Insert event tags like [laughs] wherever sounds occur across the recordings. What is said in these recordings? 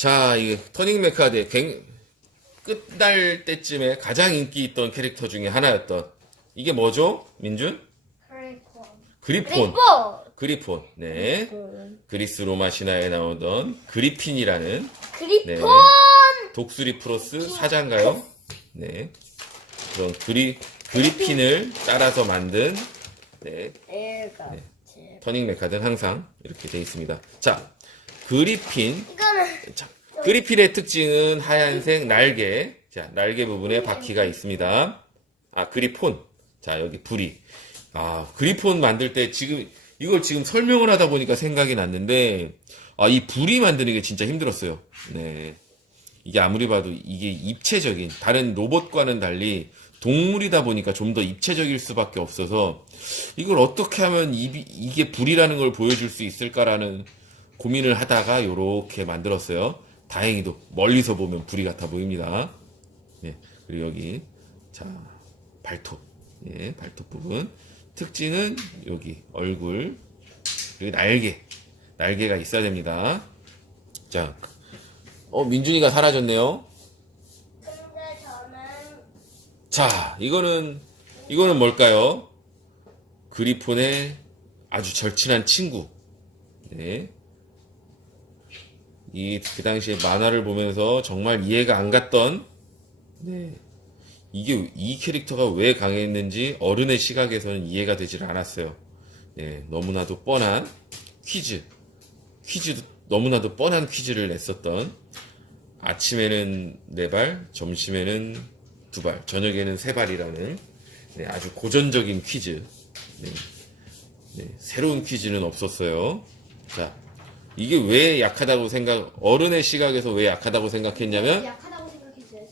자, 이 터닝 메카드의 굉- 끝날 때쯤에 가장 인기 있던 캐릭터 중에 하나였던 이게 뭐죠? 민준? 그리폰. 그리고 그리폰. 네. 그리스 로마 신화에 나오던 그리핀이라는 그리폰 네. 독수리 프로스 사자인가요? 네. 그런 그리 그리핀을 따라서 만든 네. 애가 터닝 메카드는 항상 이렇게 돼 있습니다. 자, 그리핀. 이거는 자, 그리핀의 특징은 하얀색 날개. 자, 날개 부분에 바퀴가 있습니다. 아, 그리폰. 자, 여기 불이. 아, 그리폰 만들 때 지금 이걸 지금 설명을 하다 보니까 생각이 났는데 아, 이 불이 만드는 게 진짜 힘들었어요. 네. 이게 아무리 봐도 이게 입체적인 다른 로봇과는 달리 동물이다 보니까 좀 더 입체적일 수밖에 없어서 이걸 어떻게 하면 이, 이게 불이라는 걸 보여줄 수 있을까라는 고민을 하다가 요렇게 만들었어요. 다행히도 멀리서 보면 불이 같아 보입니다. 네. 그리고 여기 자 발톱 예 발톱 부분 특징은 여기 얼굴 여기 날개 날개가 있어야 됩니다. 자, 어 민준이가 사라졌네요. 자, 이거는 이거는 뭘까요? 그리폰의 아주 절친한 친구. 네. 이 그 당시에 만화를 보면서 정말 이해가 안 갔던 네. 이게 이 캐릭터가 왜 강했는지 어른의 시각에서는 이해가 되질 않았어요. 네, 너무나도 뻔한 퀴즈. 퀴즈도 너무나도 뻔한 퀴즈를 냈었던 아침에는 네 발, 점심에는 두 발, 저녁에는 세 발이라는 네, 아주 고전적인 퀴즈. 네. 네, 새로운 퀴즈는 없었어요. 자, 이게 왜 약하다고 생각, 어른의 시각에서 왜 약하다고 생각했냐면, 약하다고 생각했어요.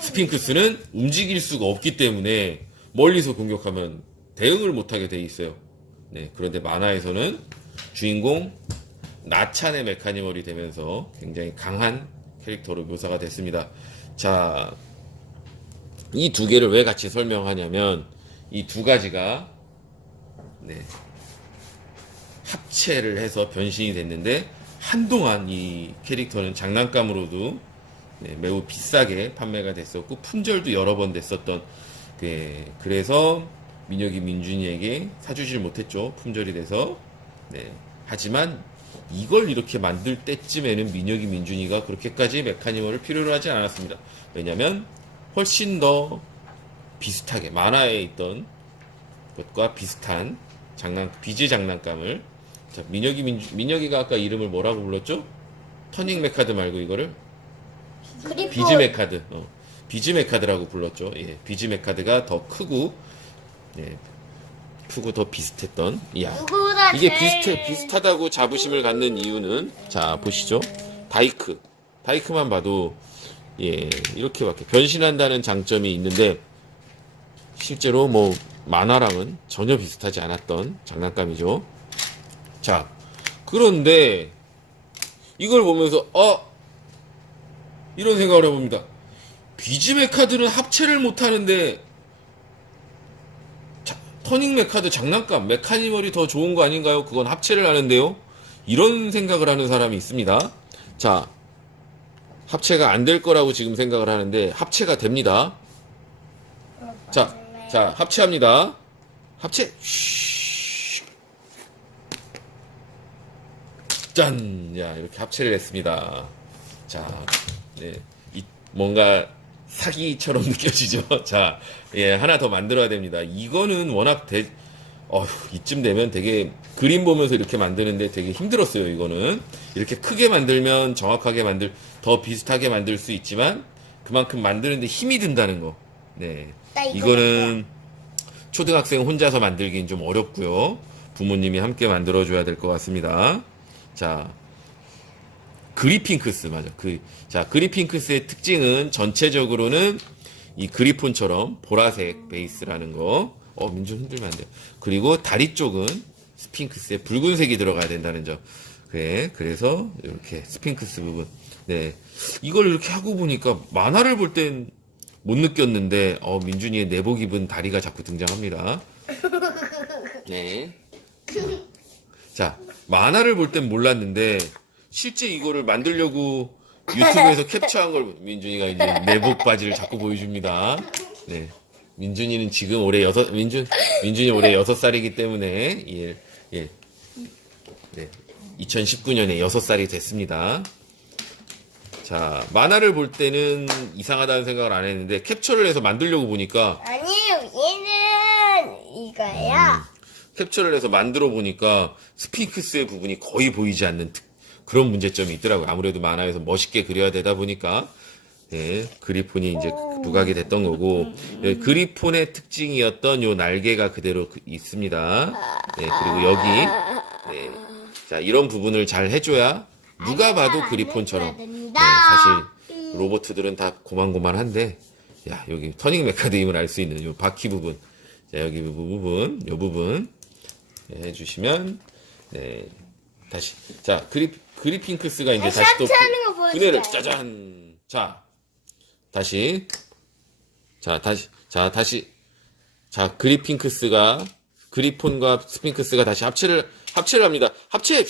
스핑크스는 움직일 수가 없기 때문에 멀리서 공격하면 대응을 못하게 돼 있어요. 네, 그런데 만화에서는 주인공 나찬의 메카니멀이 되면서 굉장히 강한 캐릭터로 묘사가 됐습니다. 자, 이 두 개를 왜 같이 설명하냐면 이 두 가지가 네, 합체를 해서 변신이 됐는데 한동안 이 캐릭터는 장난감으로도 네, 매우 비싸게 판매가 됐었고 품절도 여러 번 됐었던 그, 그래서 민혁이 민준이에게 사주질 못했죠. 품절이 돼서. 네, 하지만 이걸 이렇게 만들 때쯤에는 민혁이 민준이가 그렇게까지 메카니멀을 필요로 하지 않았습니다. 왜냐면 훨씬 더 비슷하게 만화에 있던 것과 비슷한 장난 비즈 장난감을 자 민혁이 민주, 민혁이가 아까 이름을 뭐라고 불렀죠? 터닝 메카드 말고 이거를? 그리폰 비즈 메카드. 어, 비즈 메카드라고 불렀죠. 예, 비즈 메카드가 더 크고 예, 크고 더 비슷했던 이야. 누구보다 이게 제일- 비슷해 비슷하다고 자부심을 갖는 이유는 자 보시죠. 다이크. 다이크만 봐도 예 이렇게밖에 변신한다는 장점이 있는데 실제로 뭐 만화랑은 전혀 비슷하지 않았던 장난감이죠 자 그런데 이걸 보면서 어 이런 생각을 해봅니다 비즈 메 카드는 합체를 못하는데 자, 터닝 메카드 장난감 메카니멀이 더 좋은 거 아닌가요? 그건 합체를 하는데요. 이런 생각을 하는 사람이 있습니다. 자, 합체가 안 될 거라고 지금 생각을 하는데 합체가 됩니다. 자, 자, 합체합니다. 합체. 짠! 야, 이렇게 합체를 했습니다. 자, 네. 이, 뭔가 사기처럼 [laughs] 느껴지죠? 자, 예, 하나 더 만들어야 됩니다. 이거는 워낙 대, 어휴, 이쯤 되면 되게 그림 보면서 이렇게 만드는데 되게 힘들었어요, 이거는. 이렇게 크게 만들면 정확하게 만들, 더 비슷하게 만들 수 있지만 그만큼 만드는데 힘이 든다는 거. 네. 이거는 초등학생 혼자서 만들긴 좀 어렵고요. 부모님이 함께 만들어줘야 될 것 같습니다. 자, 그리핑크스 맞아. 그, 자, 그리핑크스의 특징은 전체적으로는 이 그리폰처럼 보라색 베이스라는 거. 어, 민준 흔들면 안 돼. 그리고 다리 쪽은 스핑크스에 붉은색이 들어가야 된다는 점. 그래. 그래서 이렇게 스핑크스 부분. 네. 이걸 이렇게 하고 보니까 만화를 볼 땐 못 느꼈는데 어, 민준이의 내복 입은 다리가 자꾸 등장합니다. 네. 자, 만화를 볼 땐 몰랐는데 실제 이거를 만들려고 유튜브에서 [laughs] 캡처한 걸 민준이가 이제 내복 바지를 자꾸 보여줍니다. 네. 민준이는 지금 올해 여섯, 민준, 민준이 올해 여섯 살이기 때문에, 예, 예. 네. 2019년에 여섯 살이 됐습니다. 자, 만화를 볼 때는 이상하다는 생각을 안 했는데, 캡처를 해서 만들려고 보니까, 아니에요. 얘는 이거야. 캡처를 해서 만들어 보니까 스핑크스의 부분이 거의 보이지 않는 특- 그런 문제점이 있더라고요. 아무래도 만화에서 멋있게 그려야 되다 보니까. 예, 그리폰이 이제 부각이 됐던 거고. 예, 그리폰의 특징이었던 요 날개가 그대로 그- 있습니다. 예, 그리고 여기. 네, 자 이런 부분을 잘 해줘야 누가 봐도 그리폰처럼. 네, 사실 로버트들은 다 고만고만한데. 야 여기 터닝 메카드임을 알 수 있는 요 바퀴 부분. 자 여기 부- 부분 요 부분. 네, 해주시면 네 다시 자 그리 그리핑크스가 이제 다시 또 거. 그네를 짜잔. 자 다시. 자 다시 자 다시. 자 그리핑크스가 그리폰과 스핑크스가 다시 합체를 합체를 합니다. 합체!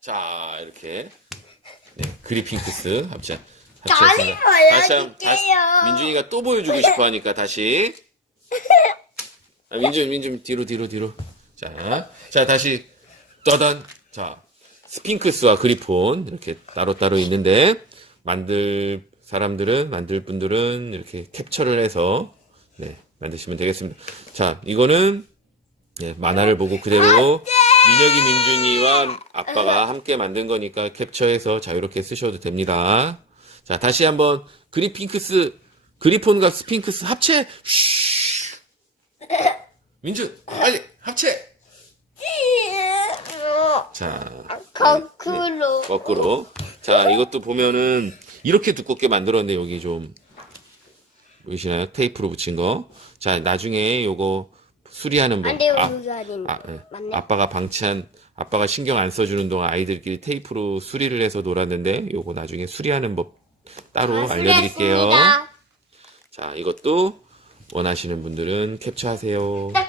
자 이렇게. 네 그리핑크스 합체 합체했습니다. 다시 한- 보여줄게요. 민준이가 또 보여주고 싶어 하니까 다시 아, 민준 민준 뒤로 뒤로 뒤로 자, 자 다시 떠단 자 스핑크스와 그리폰 이렇게 따로 따로 있는데 만들 사람들은 만들 분들은 이렇게 캡처를 해서 네 만드시면 되겠습니다. 자 이거는 네, 만화를 보고 그대로 민혁이 민준이와 아빠가 함께 만든 거니까 캡처해서 자유롭게 쓰셔도 됩니다. 자 다시 한번 그리핑크스 그리폰과 스핑크스 합체 쉬. 민준 빨리 합체 자 거꾸로. 거꾸로 자 이것도 보면은 이렇게 두껍게 만들었는데 여기 좀 보이시나요 테이프로 붙인 거 자 나중에 요거 수리하는 법 안 돼요, 아, 아닌데. 아, 예. 맞네. 아빠가 방치한 아빠가 신경 안 써주는 동안 아이들끼리 테이프로 수리를 해서 놀았는데 요거 나중에 수리하는 법 따로 아, 알려드릴게요 수고했습니다. 자 이것도 원하시는 분들은 캡처하세요. 나